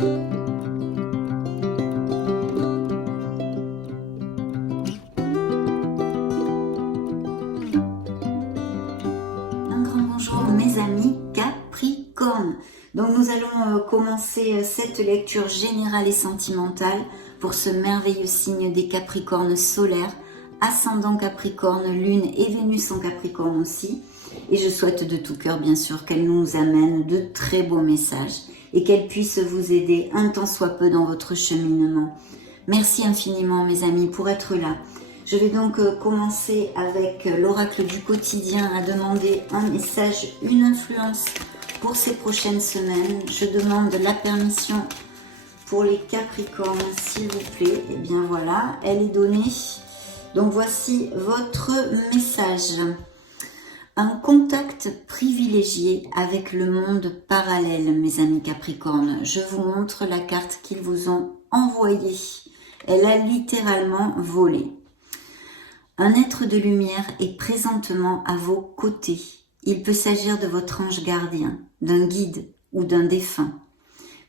Un grand bonjour mes amis Capricorne. Donc nous allons commencer cette lecture générale et sentimentale pour ce merveilleux signe des Capricornes solaires, ascendant Capricorne, Lune et Vénus en Capricorne aussi. Et je souhaite de tout cœur bien sûr qu'elle nous amène de très beaux messages et qu'elle puisse vous aider un tant soit peu dans votre cheminement. Merci infiniment mes amis pour être là. Je vais donc commencer avec l'oracle du quotidien à demander un message, une influence pour ces prochaines semaines. Je demande la permission pour les Capricornes, s'il vous plaît. Et bien voilà, elle est donnée. Donc voici votre message. Un contact privilégié avec le monde parallèle, mes amis Capricornes. Je vous montre la carte qu'ils vous ont envoyée. Elle a littéralement volé. Un être de lumière est présentement à vos côtés. Il peut s'agir de votre ange gardien, d'un guide ou d'un défunt.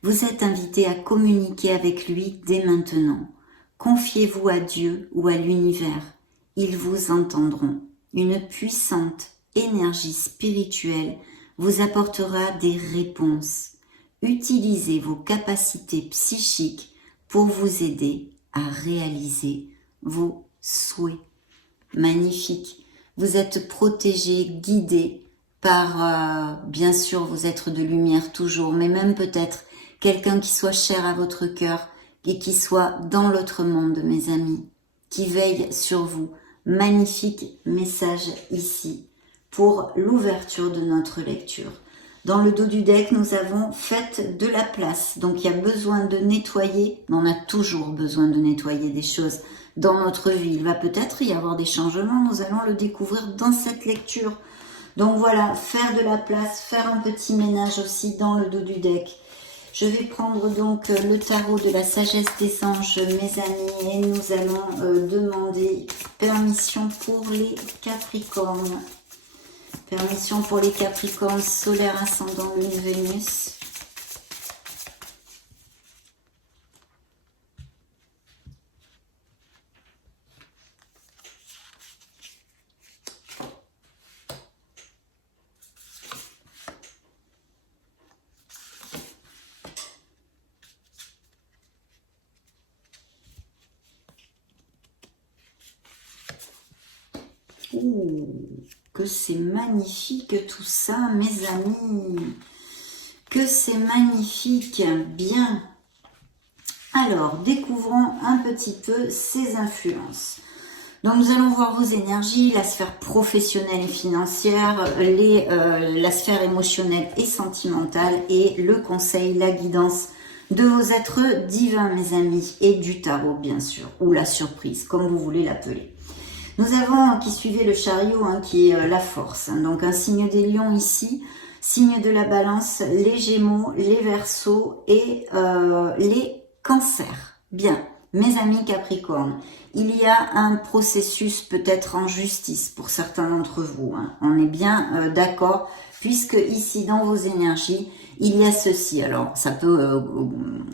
Vous êtes invité à communiquer avec lui dès maintenant. Confiez-vous à Dieu ou à l'univers. Ils vous entendront. Une puissante énergie spirituelle vous apportera des réponses. Utilisez vos capacités psychiques pour vous aider à réaliser vos souhaits. Magnifique. Vous êtes protégé, guidé par, bien sûr, vos êtres de lumière toujours, mais même peut-être quelqu'un qui soit cher à votre cœur et qui soit dans l'autre monde, mes amis, qui veille sur vous. Magnifique message ici pour l'ouverture de notre lecture. Dans le dos du deck, nous avons fait de la place. Donc, il y a besoin de nettoyer. On a toujours besoin de nettoyer des choses dans notre vie. Il va peut-être y avoir des changements. Nous allons le découvrir dans cette lecture. Donc, voilà, faire de la place, faire un petit ménage aussi dans le dos du deck. Je vais prendre donc le tarot de la sagesse des anges, mes amis, et nous allons demander permission pour les Capricornes. Permission pour les Capricornes solaires, ascendant Lune, Vénus. Que c'est magnifique tout ça, mes amis. Que c'est magnifique. Bien. Alors, découvrons un petit peu ces influences. Donc, nous allons voir vos énergies, la sphère professionnelle et financière, la sphère émotionnelle et sentimentale et le conseil, la guidance de vos êtres divins, mes amis, et du tarot, bien sûr, ou la surprise, comme vous voulez l'appeler. Nous avons qui suivait le chariot, qui est la force. Donc un signe des lions ici, signe de la balance, les gémeaux, les verseaux et les cancers. Bien, mes amis Capricornes, il y a un processus peut-être en justice pour certains d'entre vous. On est bien d'accord, puisque ici dans vos énergies, il y a ceci. Alors ça peut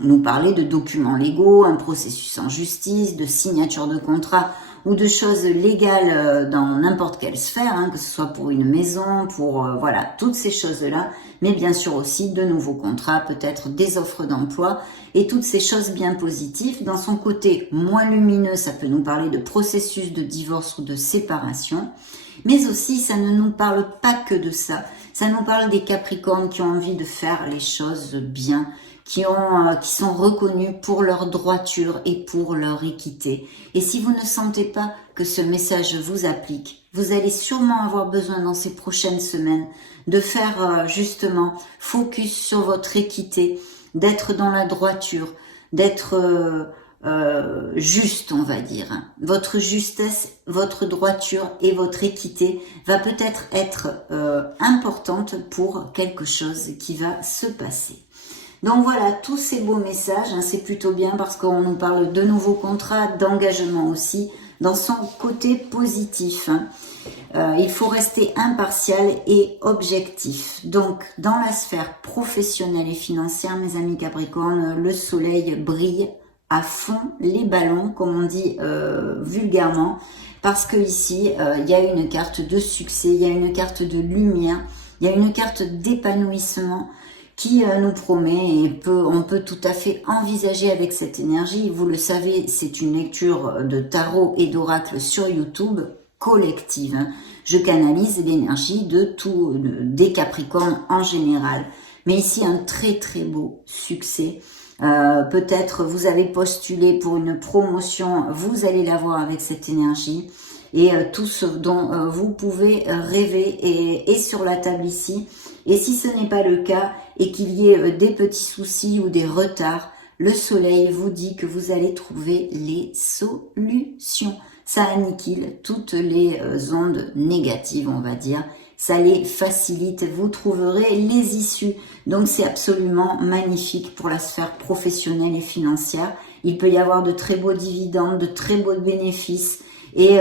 nous parler de documents légaux, un processus en justice, de signature de contrat, ou de choses légales dans n'importe quelle sphère, que ce soit pour une maison, pour voilà, toutes ces choses-là, mais bien sûr aussi de nouveaux contrats, peut-être des offres d'emploi, et toutes ces choses bien positives. Dans son côté moins lumineux, ça peut nous parler de processus de divorce ou de séparation, mais aussi ça ne nous parle pas que de ça, ça nous parle des Capricornes qui ont envie de faire les choses bien, qui sont reconnus pour leur droiture et pour leur équité. Et si vous ne sentez pas que ce message vous applique, vous allez sûrement avoir besoin dans ces prochaines semaines de faire justement focus sur votre équité, d'être dans la droiture, d'être juste, on va dire. Votre justesse, votre droiture et votre équité va peut-être être importante pour quelque chose qui va se passer. Donc voilà, tous ces beaux messages, c'est plutôt bien parce qu'on nous parle de nouveaux contrats, d'engagement aussi, dans son côté positif. Il faut rester impartial et objectif. Donc, dans la sphère professionnelle et financière, mes amis Capricorne, le soleil brille à fond les ballons, comme on dit vulgairement, parce que ici, il y a une carte de succès, il y a une carte de lumière, il y a une carte d'épanouissement qui nous promet, et on peut tout à fait envisager avec cette énergie. Vous le savez, c'est une lecture de tarot et d'oracle sur YouTube collective. Je canalise l'énergie des Capricornes en général. Mais ici, un très très beau succès. Peut-être vous avez postulé pour une promotion, vous allez l'avoir avec cette énergie. Et tout ce dont vous pouvez rêver est sur la table ici. Et si ce n'est pas le cas et qu'il y ait des petits soucis ou des retards, le soleil vous dit que vous allez trouver les solutions. Ça annihile toutes les ondes négatives, on va dire. Ça les facilite, vous trouverez les issues. Donc c'est absolument magnifique pour la sphère professionnelle et financière. Il peut y avoir de très beaux dividendes, de très beaux bénéfices. Et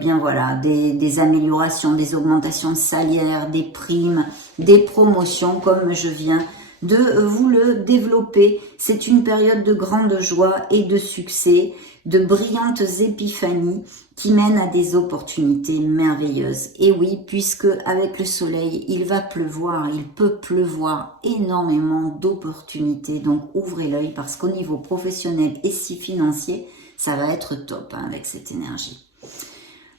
bien voilà, des améliorations, des augmentations de salaire, des primes, des promotions, comme je viens de vous le développer. C'est une période de grande joie et de succès, de brillantes épiphanies qui mènent à des opportunités merveilleuses. Et oui, puisque avec le soleil, il va pleuvoir, il peut pleuvoir énormément d'opportunités. Donc ouvrez l'œil parce qu'au niveau professionnel et si financier, ça va être top avec cette énergie.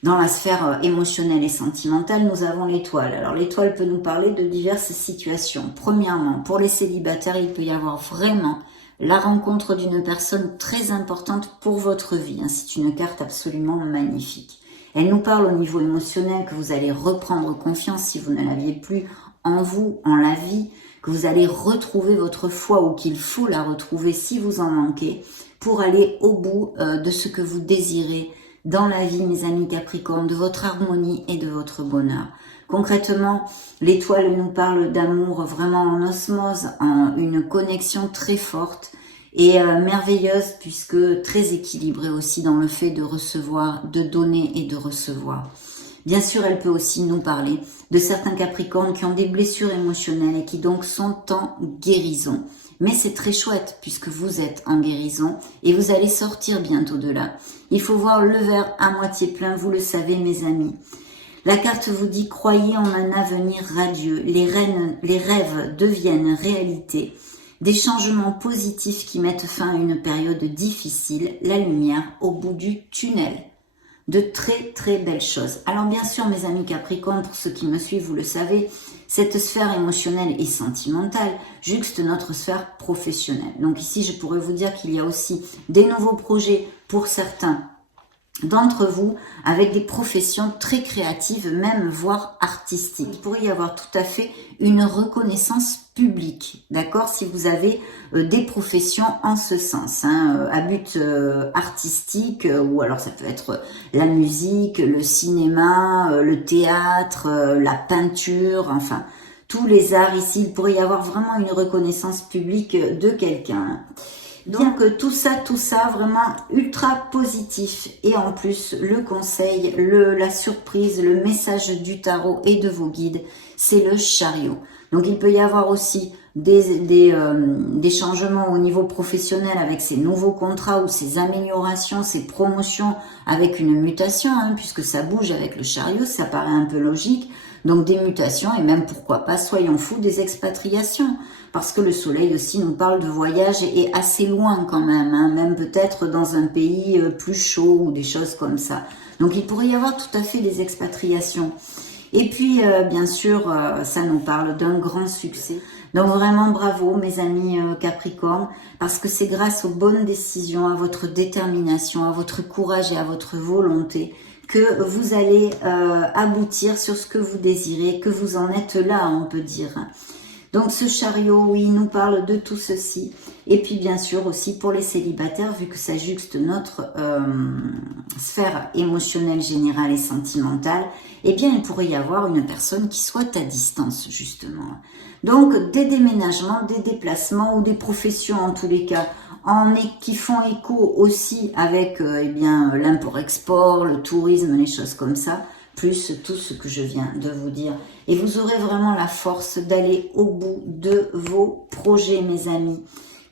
Dans la sphère émotionnelle et sentimentale, nous avons l'étoile. Alors l'étoile peut nous parler de diverses situations. Premièrement, pour les célibataires, il peut y avoir vraiment la rencontre d'une personne très importante pour votre vie. C'est une carte absolument magnifique. Elle nous parle au niveau émotionnel que vous allez reprendre confiance si vous ne l'aviez plus en vous, en la vie, que vous allez retrouver votre foi ou qu'il faut la retrouver si vous en manquez pour aller au bout de ce que vous désirez dans la vie, mes amis Capricorne, de votre harmonie et de votre bonheur. Concrètement, l'étoile nous parle d'amour vraiment en osmose, en une connexion très forte et merveilleuse puisque très équilibrée aussi dans le fait de recevoir, de donner et de recevoir. Bien sûr, elle peut aussi nous parler de certains Capricornes qui ont des blessures émotionnelles et qui donc sont en guérison. Mais c'est très chouette puisque vous êtes en guérison et vous allez sortir bientôt de là. Il faut voir le verre à moitié plein, vous le savez mes amis. La carte vous dit « Croyez en un avenir radieux, les rêves deviennent réalité, des changements positifs qui mettent fin à une période difficile, la lumière au bout du tunnel. » De très très belles choses. Alors bien sûr mes amis Capricorne, pour ceux qui me suivent, vous le savez, cette sphère émotionnelle et sentimentale juxte notre sphère professionnelle. Donc ici je pourrais vous dire qu'il y a aussi des nouveaux projets pour certains d'entre vous avec des professions très créatives, même voire artistiques. Il pourrait y avoir tout à fait une reconnaissance publique, d'accord, si vous avez des professions en ce sens, à but artistique, ou alors ça peut être la musique, le cinéma, le théâtre, la peinture, enfin tous les arts ici. Il pourrait y avoir vraiment une reconnaissance publique de quelqu'un. Donc tout ça vraiment ultra positif. Et en plus, le conseil, la surprise, le message du tarot et de vos guides, c'est le chariot. Donc il peut y avoir aussi des changements au niveau professionnel avec ces nouveaux contrats ou ces améliorations, ces promotions avec une mutation, puisque ça bouge avec le chariot, ça paraît un peu logique. Donc des mutations et même pourquoi pas, soyons fous, des expatriations. Parce que le soleil aussi nous parle de voyage et assez loin quand même, même peut-être dans un pays plus chaud ou des choses comme ça. Donc il pourrait y avoir tout à fait des expatriations. Et puis bien sûr, ça nous parle d'un grand succès. Donc vraiment bravo mes amis Capricorne, parce que c'est grâce aux bonnes décisions, à votre détermination, à votre courage et à votre volonté que vous allez aboutir sur ce que vous désirez, que vous en êtes là, on peut dire. Donc ce chariot, oui, nous parle de tout ceci. Et puis bien sûr aussi pour les célibataires, vu que ça juxte notre sphère émotionnelle, générale et sentimentale, eh bien il pourrait y avoir une personne qui soit à distance justement. Donc des déménagements, des déplacements ou des professions en tous les cas, qui font écho aussi avec l'import-export, le tourisme, les choses comme ça, plus tout ce que je viens de vous dire. Et vous aurez vraiment la force d'aller au bout de vos projets, mes amis.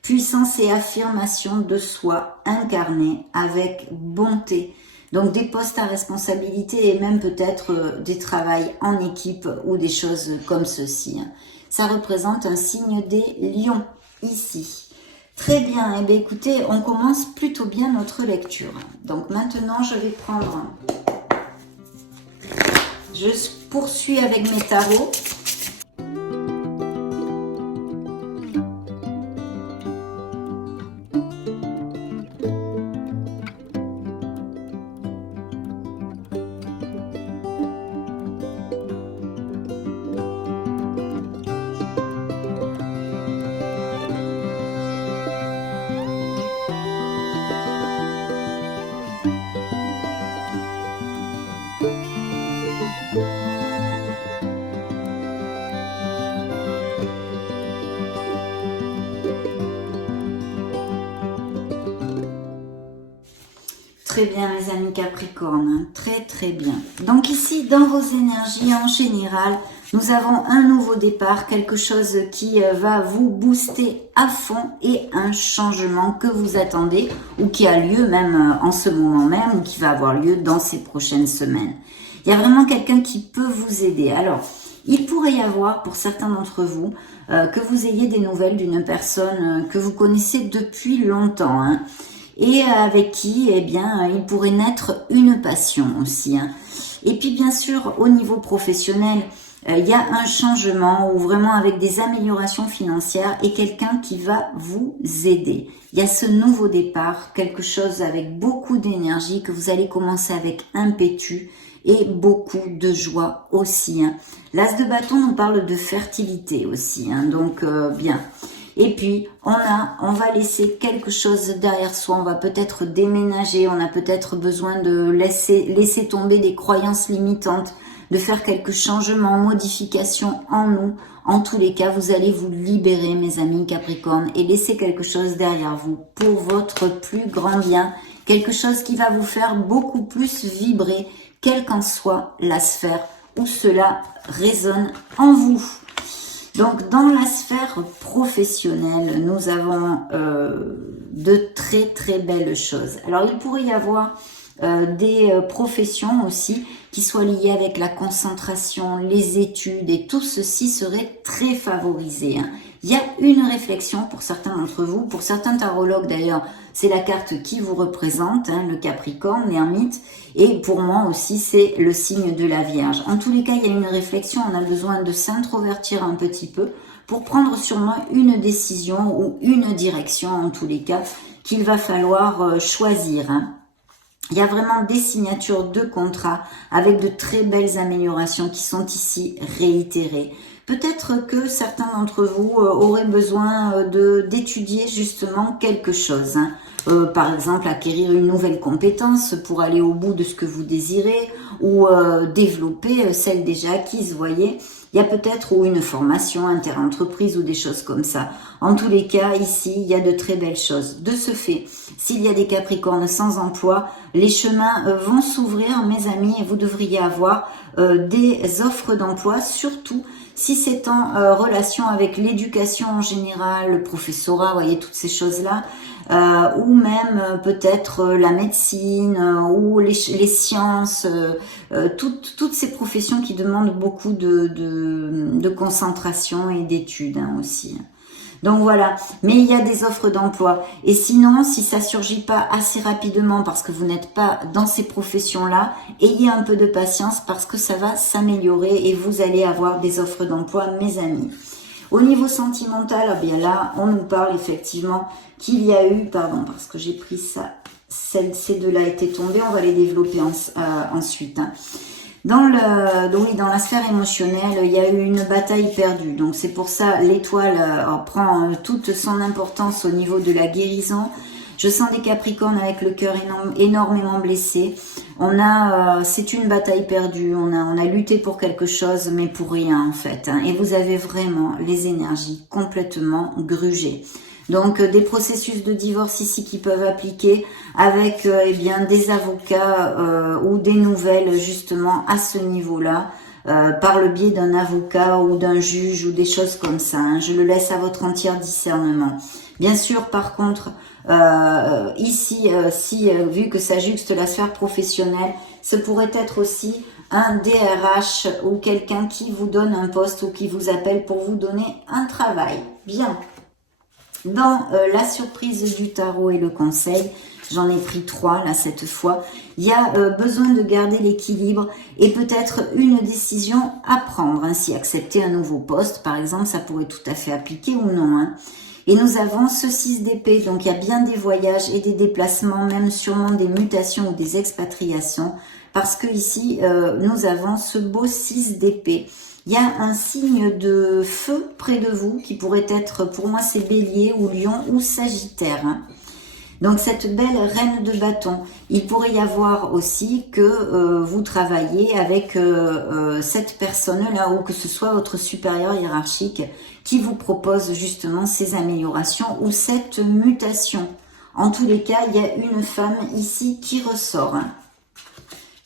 Puissance et affirmation de soi incarnée avec bonté. Donc des postes à responsabilité et même peut-être des travails en équipe ou des choses comme ceci. Ça représente un signe des lions ici. Très bien, eh bien écoutez, on commence plutôt bien notre lecture. Donc maintenant je vais prendre, je poursuis avec mes tarots. Très bien mes amis Capricorne, très bien. Donc ici dans vos énergies en général, nous avons un nouveau départ, quelque chose qui va vous booster à fond et un changement que vous attendez ou qui a lieu même en ce moment même ou qui va avoir lieu dans ces prochaines semaines. Il y a vraiment quelqu'un qui peut vous aider. Alors, il pourrait y avoir pour certains d'entre vous que vous ayez des nouvelles d'une personne que vous connaissez depuis longtemps, hein, et avec qui, eh bien, il pourrait naître une passion aussi. Hein. Et puis, bien sûr, au niveau professionnel, il y a un changement ou vraiment avec des améliorations financières et quelqu'un qui va vous aider. Il y a ce nouveau départ, quelque chose avec beaucoup d'énergie que vous allez commencer avec impétu et beaucoup de joie aussi. Hein. L'as de bâton nous parle de fertilité aussi, hein, donc bien. Et puis, on va laisser quelque chose derrière soi, on va peut-être déménager, on a peut-être besoin de laisser tomber des croyances limitantes, de faire quelques changements, modifications en nous. En tous les cas, vous allez vous libérer, mes amis Capricorne, et laisser quelque chose derrière vous pour votre plus grand bien, quelque chose qui va vous faire beaucoup plus vibrer, quelle qu'en soit la sphère où cela résonne en vous. Donc, dans la sphère professionnelle, nous avons de très belles choses. Alors, il pourrait y avoir des professions aussi qui soient liées avec la concentration, les études, et tout ceci serait très favorisé. Hein. Il y a une réflexion pour certains d'entre vous, pour certains tarologues d'ailleurs, c'est la carte qui vous représente, hein, le Capricorne, l'ermite, et pour moi aussi c'est le signe de la Vierge. En tous les cas, il y a une réflexion, on a besoin de s'introvertir un petit peu pour prendre sûrement une décision ou une direction, en tous les cas, qu'il va falloir choisir. Hein. Il y a vraiment des signatures de contrats avec de très belles améliorations qui sont ici réitérées. Peut-être que certains d'entre vous auraient besoin d'étudier justement quelque chose. Hein. Par exemple, acquérir une nouvelle compétence pour aller au bout de ce que vous désirez ou développer celle déjà acquise, vous voyez. Il y a peut-être ou une formation inter-entreprise ou des choses comme ça. En tous les cas, ici, il y a de très belles choses. De ce fait, s'il y a des Capricornes sans emploi, les chemins vont s'ouvrir, mes amis, et vous devriez avoir des offres d'emploi, surtout si c'est en relation avec l'éducation en général, le professorat, vous voyez, toutes ces choses-là, ou même peut-être la médecine ou les sciences, toutes ces professions qui demandent beaucoup de concentration et d'études hein, aussi. Donc voilà, mais il y a des offres d'emploi. Et sinon, si ça surgit pas assez rapidement parce que vous n'êtes pas dans ces professions-là, ayez un peu de patience parce que ça va s'améliorer et vous allez avoir des offres d'emploi, mes amis. Au niveau sentimental, eh bien là, on nous parle effectivement qu'il y a eu, pardon, parce que j'ai pris ça, ces deux-là étaient tombés, on va les développer ensuite. Hein. Dans la sphère émotionnelle, il y a eu une bataille perdue. Donc c'est pour ça l'étoile prend toute son importance au niveau de la guérison. Je sens des Capricornes avec le cœur énormément blessé. C'est une bataille perdue. On a lutté pour quelque chose, mais pour rien en fait. Hein. Et vous avez vraiment les énergies complètement grugées. Donc des processus de divorce ici qui peuvent appliquer avec eh bien des avocats ou des nouvelles justement à ce niveau-là. Par le biais d'un avocat ou d'un juge ou des choses comme ça. Hein. Je le laisse à votre entier discernement. Bien sûr, par contre, ici, vu que ça juxte la sphère professionnelle, ce pourrait être aussi un DRH ou quelqu'un qui vous donne un poste ou qui vous appelle pour vous donner un travail. Bien. Dans la surprise du tarot et le conseil, j'en ai pris 3 là cette fois. Il y a besoin de garder l'équilibre et peut-être une décision à prendre. Ainsi, accepter un nouveau poste, par exemple, ça pourrait tout à fait appliquer ou non. Hein. Et nous avons ce 6 d'épée, donc il y a bien des voyages et des déplacements, même sûrement des mutations ou des expatriations, parce que ici, nous avons ce beau 6 d'épée. Il y a un signe de feu près de vous qui pourrait être, pour moi, c'est Bélier ou Lion ou Sagittaire. Hein. Donc cette belle reine de bâton, il pourrait y avoir aussi que vous travaillez avec cette personne-là ou que ce soit votre supérieur hiérarchique qui vous propose justement ces améliorations ou cette mutation. En tous les cas, il y a une femme ici qui ressort. Hein.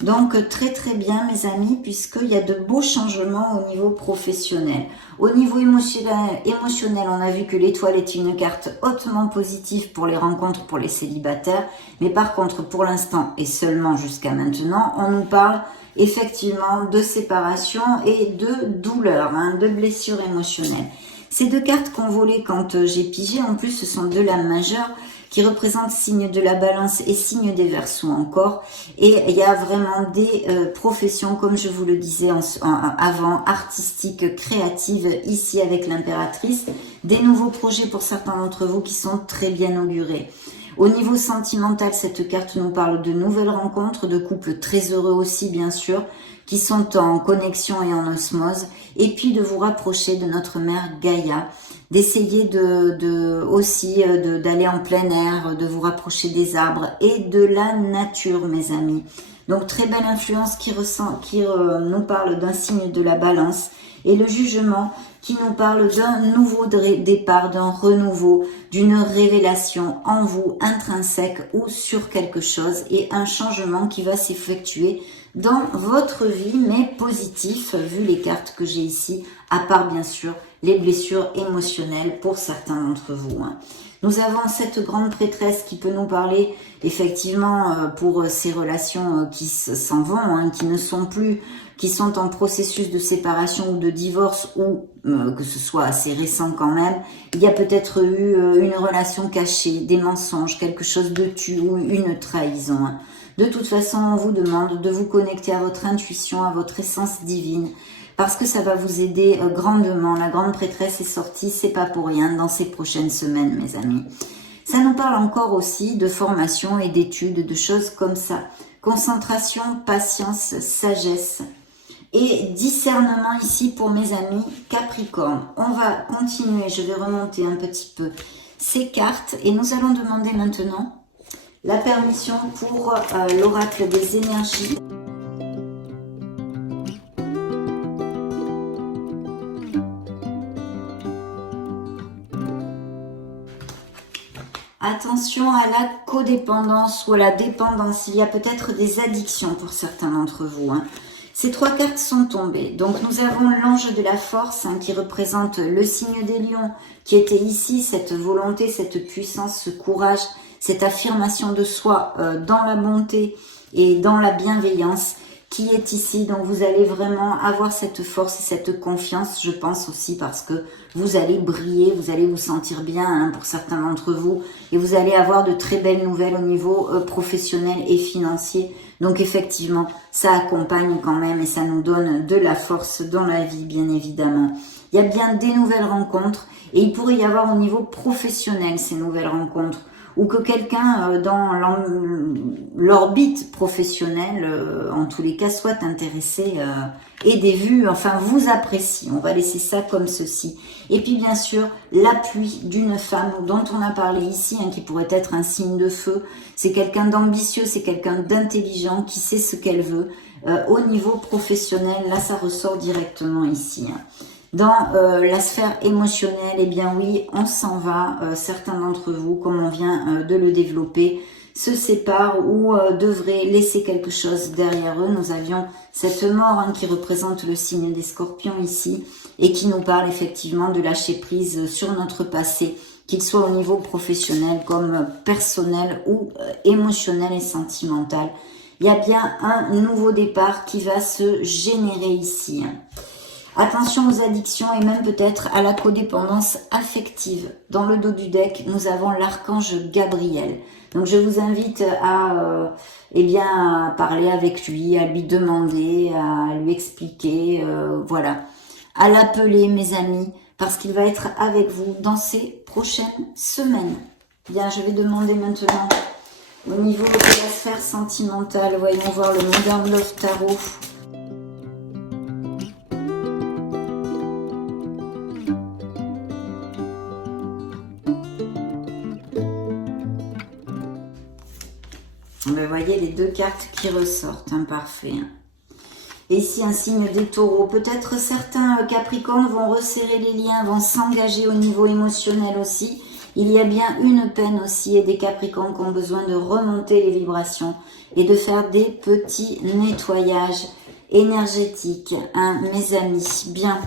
Donc très très bien mes amis, puisqu'il y a de beaux changements au niveau professionnel. Au niveau émotionnel, on a vu que l'étoile est une carte hautement positive pour les rencontres pour les célibataires. Mais par contre, pour l'instant et seulement jusqu'à maintenant, on nous parle effectivement de séparation et de douleur, hein, de blessures émotionnelles. Ces 2 cartes qu'on volait quand j'ai pigé, en plus ce sont de la majeure, qui représente signe de la balance et signe des Verseaux encore. Et il y a vraiment des professions, comme je vous le disais avant, artistiques, créatives, ici avec l'impératrice. Des nouveaux projets pour certains d'entre vous qui sont très bien augurés. Au niveau sentimental, cette carte nous parle de nouvelles rencontres, de couples très heureux aussi, bien sûr, qui sont en connexion et en osmose. Et puis de vous rapprocher de notre mère Gaïa. D'essayer d'aller en plein air, de vous rapprocher des arbres et de la nature, mes amis. Donc, très belle influence qui nous parle d'un signe de la balance et le jugement qui nous parle d'un nouveau départ, d'un renouveau, d'une révélation en vous intrinsèque ou sur quelque chose et un changement qui va s'effectuer dans votre vie, mais positif, vu les cartes que j'ai ici, à part bien sûr les blessures émotionnelles pour certains d'entre vous. Hein. Nous avons cette grande prêtresse qui peut nous parler effectivement pour ces relations qui s'en vont, hein, qui ne sont plus, qui sont en processus de séparation ou de divorce ou que ce soit assez récent quand même. Il y a peut-être eu une relation cachée, des mensonges, quelque chose de tu ou une trahison. Hein. De toute façon, on vous demande de vous connecter à votre intuition, à votre essence divine, parce que ça va vous aider grandement. La grande prêtresse est sortie, c'est pas pour rien, dans ces prochaines semaines, mes amis. Ça nous parle encore aussi de formation et d'études, de choses comme ça. Concentration, patience, sagesse et discernement ici pour mes amis Capricorne. On va continuer, je vais remonter un petit peu ces cartes et nous allons demander maintenant la permission pour l'oracle des énergies. Attention à la codépendance ou à la dépendance. Il y a peut-être des addictions pour certains d'entre vous. Hein. Ces 3 cartes sont tombées. Donc nous avons l'ange de la force qui représente le signe des lions qui était ici, cette volonté, cette puissance, ce courage, cette affirmation de soi dans la bonté et dans la bienveillance qui est ici. Donc vous allez vraiment avoir cette force et cette confiance, je pense aussi parce que vous allez briller, vous allez vous sentir bien pour certains d'entre vous et vous allez avoir de très belles nouvelles au niveau professionnel et financier. Donc effectivement, ça accompagne quand même et ça nous donne de la force dans la vie, bien évidemment. Il y a bien des nouvelles rencontres et il pourrait y avoir au niveau professionnel ces nouvelles rencontres ou que quelqu'un dans l'orbite professionnelle, en tous les cas, soit intéressé et des vues, enfin vous apprécie. On va laisser ça comme ceci. Et puis bien sûr, l'appui d'une femme dont on a parlé ici, qui pourrait être un signe de feu. C'est quelqu'un d'ambitieux, c'est quelqu'un d'intelligent qui sait ce qu'elle veut. Au niveau professionnel, là ça ressort directement ici. Dans la sphère émotionnelle, eh bien oui, on s'en va. Certains d'entre vous, comme on vient de le développer, se séparent ou devraient laisser quelque chose derrière eux. Nous avions cette mort qui représente le signe des scorpions ici et qui nous parle effectivement de lâcher prise sur notre passé, qu'il soit au niveau professionnel comme personnel ou émotionnel et sentimental. Il y a bien un nouveau départ qui va se générer ici. Attention aux addictions et même peut-être à la codépendance affective. Dans le dos du deck, nous avons l'archange Gabriel. Donc je vous invite à, à parler avec lui, à lui demander, à lui expliquer, voilà. À l'appeler, mes amis, parce qu'il va être avec vous dans ces prochaines semaines. Bien, je vais demander maintenant au niveau de la sphère sentimentale. Voyons voir le Modern Love Tarot. Vous voyez les deux cartes qui ressortent, parfait. Et ici un signe des taureaux. Peut-être certains capricornes vont resserrer les liens, vont s'engager au niveau émotionnel aussi. Il y a bien une peine aussi et des capricornes qui ont besoin de remonter les vibrations et de faire des petits nettoyages énergétiques, mes amis. Bien,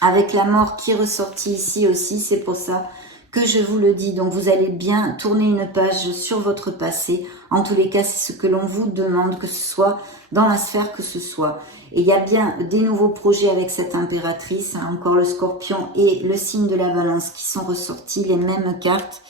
avec la mort qui est ressortie ici aussi, c'est pour ça que je vous le dis. Donc vous allez bien tourner une page sur votre passé. En tous les cas, c'est ce que l'on vous demande, que ce soit dans la sphère que ce soit. Et il y a bien des nouveaux projets avec cette impératrice, encore le scorpion et le signe de la balance qui sont ressortis, les mêmes cartes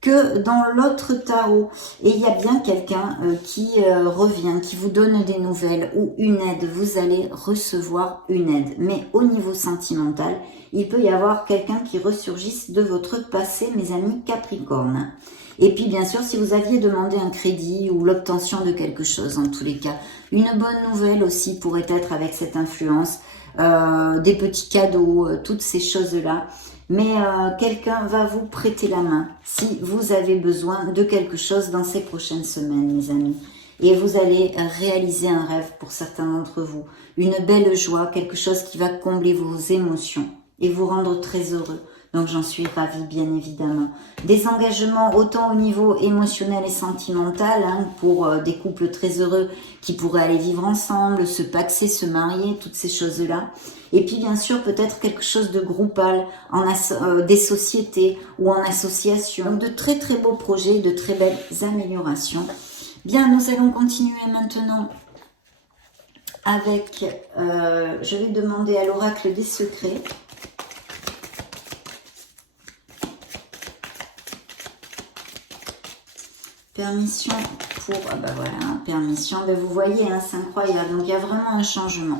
que dans l'autre tarot. Et il y a bien quelqu'un qui revient, qui vous donne des nouvelles ou une aide. Vous allez recevoir une aide. Mais au niveau sentimental, il peut y avoir quelqu'un qui ressurgisse de votre passé, mes amis Capricorne. Et puis bien sûr, si vous aviez demandé un crédit ou l'obtention de quelque chose, en tous les cas, une bonne nouvelle aussi pourrait être avec cette influence, des petits cadeaux, toutes ces choses-là. Mais quelqu'un va vous prêter la main si vous avez besoin de quelque chose dans ces prochaines semaines, mes amis. Et vous allez réaliser un rêve pour certains d'entre vous. Une belle joie, quelque chose qui va combler vos émotions et vous rendre très heureux. Donc j'en suis ravie, bien évidemment. Des engagements autant au niveau émotionnel et sentimental, pour des couples très heureux qui pourraient aller vivre ensemble, se paxer, se marier, toutes ces choses-là. Et puis bien sûr peut-être quelque chose de groupal, des sociétés ou en association. Donc de très très beaux projets, de très belles améliorations. Bien, nous allons continuer maintenant avec, je vais demander à l'oracle des secrets. Permission pour, permission, vous voyez, c'est incroyable, donc il y a vraiment un changement.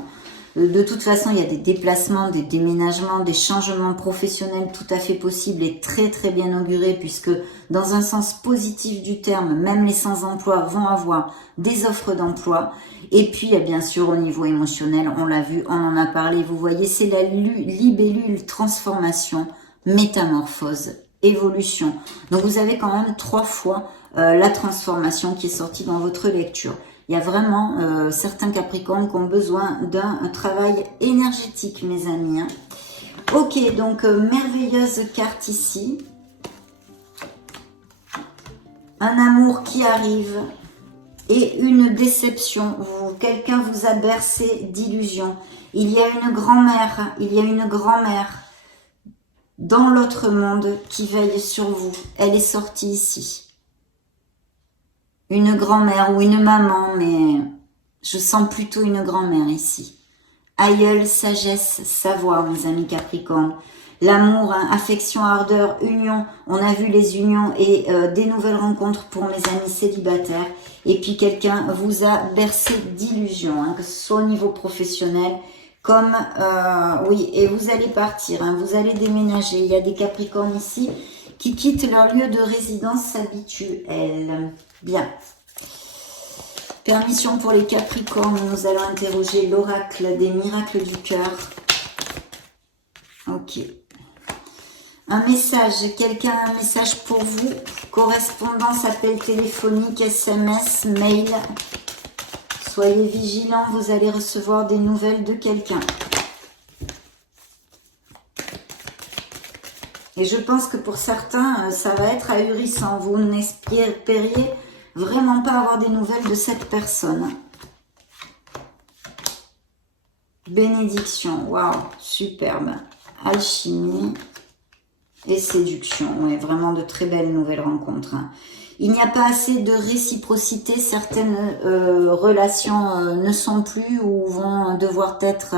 De toute façon, il y a des déplacements, des déménagements, des changements professionnels tout à fait possibles et très très bien augurés, puisque dans un sens positif du terme, même les sans-emploi vont avoir des offres d'emploi. Et puis, bien sûr, au niveau émotionnel, on l'a vu, on en a parlé, vous voyez, c'est la libellule transformation, métamorphose, évolution. Donc vous avez quand même 3 fois la transformation qui est sortie dans votre lecture. Il y a vraiment certains capricornes qui ont besoin d'un travail énergétique, mes amis. Ok, donc merveilleuse carte ici. Un amour qui arrive et une déception. Quelqu'un vous a bercé d'illusions. Il y a une grand-mère, dans l'autre monde qui veille sur vous. Elle est sortie ici. Une grand-mère ou une maman, mais je sens plutôt une grand-mère ici. Aïeul, sagesse, savoir, mes amis Capricorne. L'amour, affection, ardeur, union. On a vu les unions et des nouvelles rencontres pour mes amis célibataires. Et puis quelqu'un vous a bercé d'illusions, que ce soit au niveau professionnel, comme, oui, et vous allez partir, vous allez déménager. Il y a des Capricornes ici qui quittent leur lieu de résidence habituel. Bien. Permission pour les Capricornes, nous allons interroger l'oracle des miracles du cœur. Ok. Un message, quelqu'un a un message pour vous. Correspondance, appel téléphonique, SMS, mail. Soyez vigilants, vous allez recevoir des nouvelles de quelqu'un. Et je pense que pour certains, ça va être ahurissant. Vous n'espériez vraiment pas avoir des nouvelles de cette personne. Bénédiction, waouh, superbe. Alchimie et séduction, ouais, vraiment de très belles nouvelles rencontres. Hein. Il n'y a pas assez de réciprocité, certaines relations ne sont plus ou vont devoir être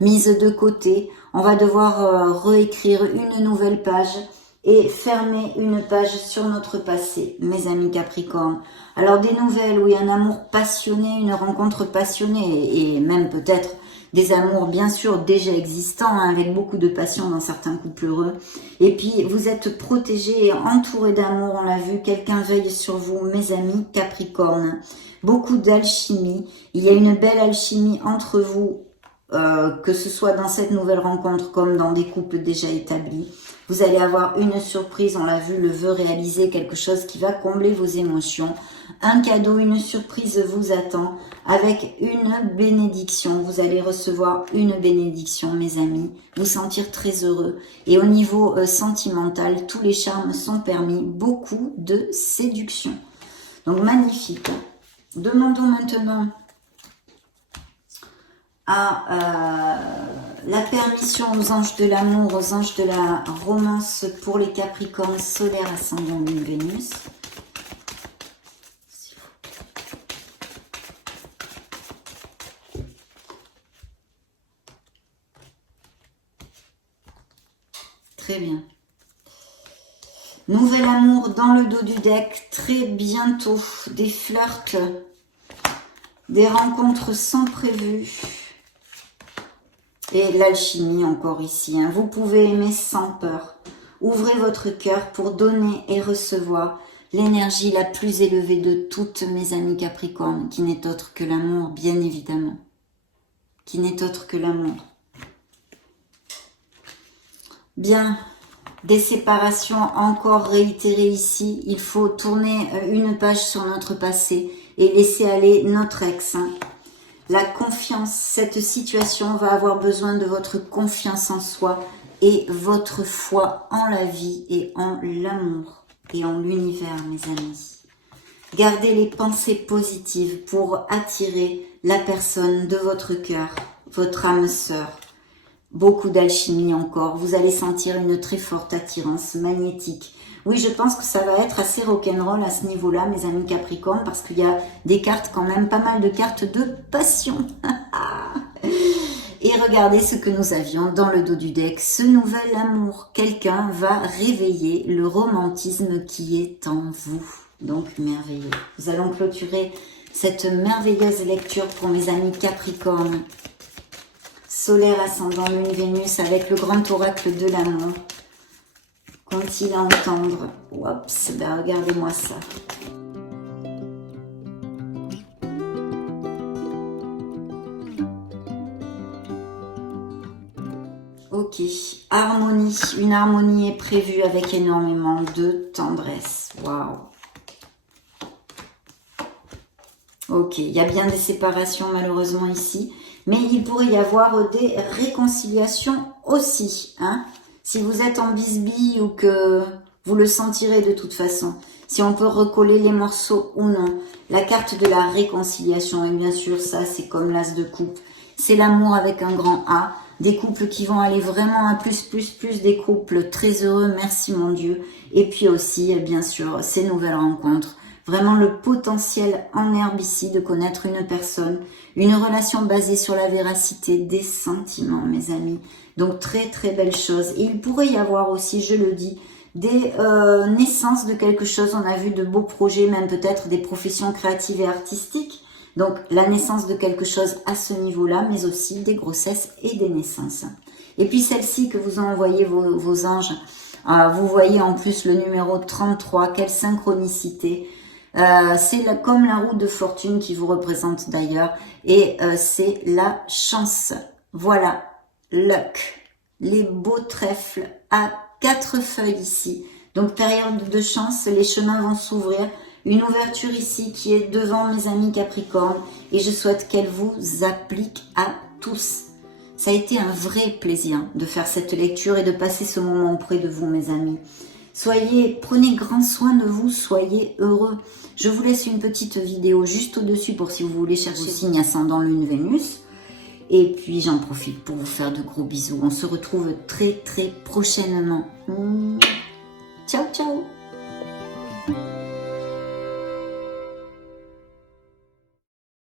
mises de côté. On va devoir réécrire une nouvelle page et fermer une page sur notre passé, mes amis Capricorne. Alors des nouvelles, oui, un amour passionné, une rencontre passionnée et même peut-être des amours bien sûr déjà existants, hein, avec beaucoup de passion dans certains couples heureux. Et puis vous êtes protégés et entourés d'amour, on l'a vu, quelqu'un veille sur vous, mes amis Capricorne. Beaucoup d'alchimie, il y a une belle alchimie entre vous, que ce soit dans cette nouvelle rencontre comme dans des couples déjà établis. Vous allez avoir une surprise, on l'a vu, le vœu réalisé, quelque chose qui va combler vos émotions. Un cadeau, une surprise vous attend avec une bénédiction. Vous allez recevoir une bénédiction, mes amis. Vous sentir très heureux. Et au niveau sentimental, tous les charmes sont permis. Beaucoup de séduction. Donc magnifique. Demandons maintenant à la permission aux anges de l'amour, aux anges de la romance pour les Capricornes solaires ascendant Lune Vénus. Très bien. Nouvel amour dans le dos du deck, très bientôt. Des flirts, des rencontres sans prévu. Et l'alchimie encore ici. Hein. Vous pouvez aimer sans peur. Ouvrez votre cœur pour donner et recevoir l'énergie la plus élevée de toutes mes amies Capricornes, qui n'est autre que l'amour, bien évidemment. Qui n'est autre que l'amour. Bien, des séparations encore réitérées ici. Il faut tourner une page sur notre passé et laisser aller notre ex. Hein. La confiance, cette situation va avoir besoin de votre confiance en soi et votre foi en la vie et en l'amour et en l'univers, mes amis. Gardez les pensées positives pour attirer la personne de votre cœur, votre âme sœur. Beaucoup d'alchimie encore. Vous allez sentir une très forte attirance magnétique. Oui, je pense que ça va être assez rock'n'roll à ce niveau-là, mes amis Capricornes, parce qu'il y a des cartes quand même, pas mal de cartes de passion. Et regardez ce que nous avions dans le dos du deck, ce nouvel amour. Quelqu'un va réveiller le romantisme qui est en vous. Donc, merveilleux. Nous allons clôturer cette merveilleuse lecture pour mes amis Capricornes. Solaire ascendant Lune Vénus avec le grand oracle de l'amour. Qu'ont-ils à entendre? Oups, ben regardez-moi ça. Ok, harmonie. Une harmonie est prévue avec énormément de tendresse. Waouh. Ok, il y a bien des séparations malheureusement ici. Mais il pourrait y avoir des réconciliations aussi. Hein, si vous êtes en bisbille ou que vous le sentirez de toute façon. Si on peut recoller les morceaux ou non. La carte de la réconciliation. Et bien sûr, ça c'est comme l'as de coupe. C'est l'amour avec un grand A. Des couples qui vont aller vraiment à plus. Des couples très heureux. Merci mon Dieu. Et puis aussi, bien sûr, ces nouvelles rencontres. Vraiment le potentiel en herbe ici de connaître une personne, une relation basée sur la véracité des sentiments, mes amis. Donc très très belle chose. Et il pourrait y avoir aussi, je le dis, des naissances de quelque chose. On a vu de beaux projets, même peut-être des professions créatives et artistiques. Donc la naissance de quelque chose à ce niveau-là, mais aussi des grossesses et des naissances. Et puis celle-ci que vous ont envoyé vos anges, vous voyez en plus le numéro 33, quelle synchronicité. C'est comme la roue de fortune qui vous représente d'ailleurs et c'est la chance. Voilà, luck, les beaux trèfles à 4 feuilles ici. Donc période de chance, les chemins vont s'ouvrir. Une ouverture ici qui est devant mes amis Capricornes et je souhaite qu'elle vous applique à tous. Ça a été un vrai plaisir de faire cette lecture et de passer ce moment auprès de vous, mes amis. Prenez grand soin de vous, soyez heureux. Je vous laisse une petite vidéo juste au-dessus pour si vous voulez chercher signe ascendant Lune Vénus. Et puis j'en profite pour vous faire de gros bisous. On se retrouve très très prochainement. Ciao ciao.